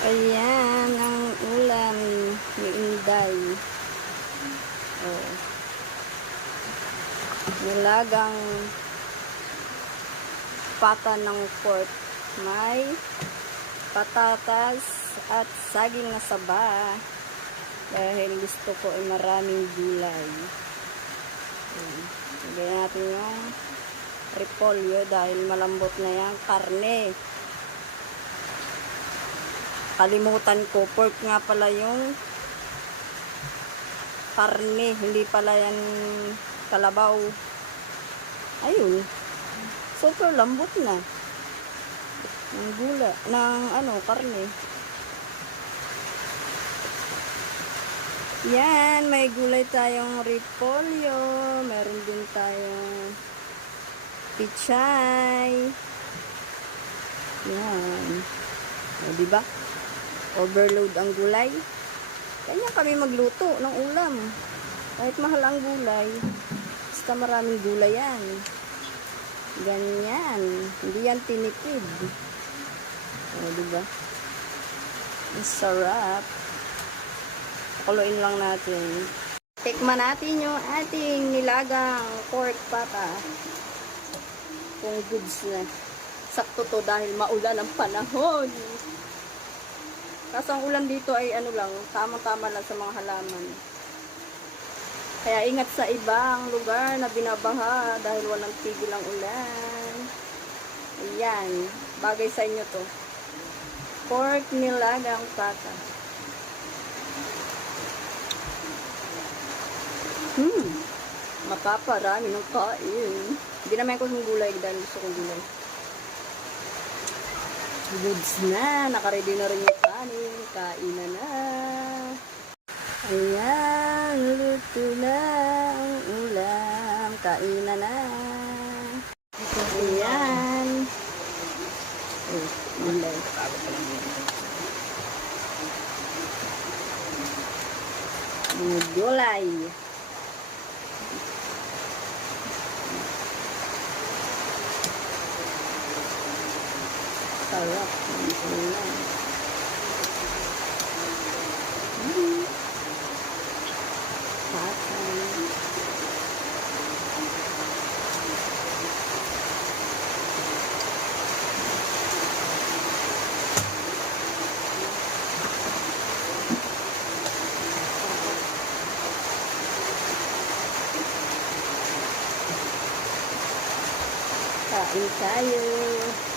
Ayan ang ulam ni Inday. Oh. Nilagang pata ng pork. May patatas at saging na saba. Dahil gusto ko ay maraming gulay. Lagyan natin yung repolyo dahil malambot na yung karne. Kalimutan ko, pork nga pala yung karne, hindi pala yan kalabaw. Ayun. Super lambot na. Ng gula, ng karne. Yan, may gulay tayong repolyo. Meron din tayong pichay. Yan. O, diba? Overload ang gulay. Kanya kami magluto ng ulam. Kahit mahal ang gulay, basta maraming gulay yan. Ganyan. Hindi yan tinipid. O, diba? Ang sarap. Pakuluin lang natin. Tikman natin yung ating nilagang pork pata. Kung goods na. Sakto to dahil maulan ang panahon. Kaso ang ulan dito ay lang, tamang-tama lang sa mga halaman. Kaya ingat sa ibang lugar na binabaha dahil walang tigil ang ulan. Ayan, bagay sa inyo to. Pork nilagang pata. Mapaparami ng kain. Hindi naman ko ng gulay dahil gusto kong gulay. Goods na. Nakaready na rin yung kanin. Kain na. Ayan. Luto na ang ulam. Kain na. Ayan. Gulay. Gulay. Sarap. Kain tayo.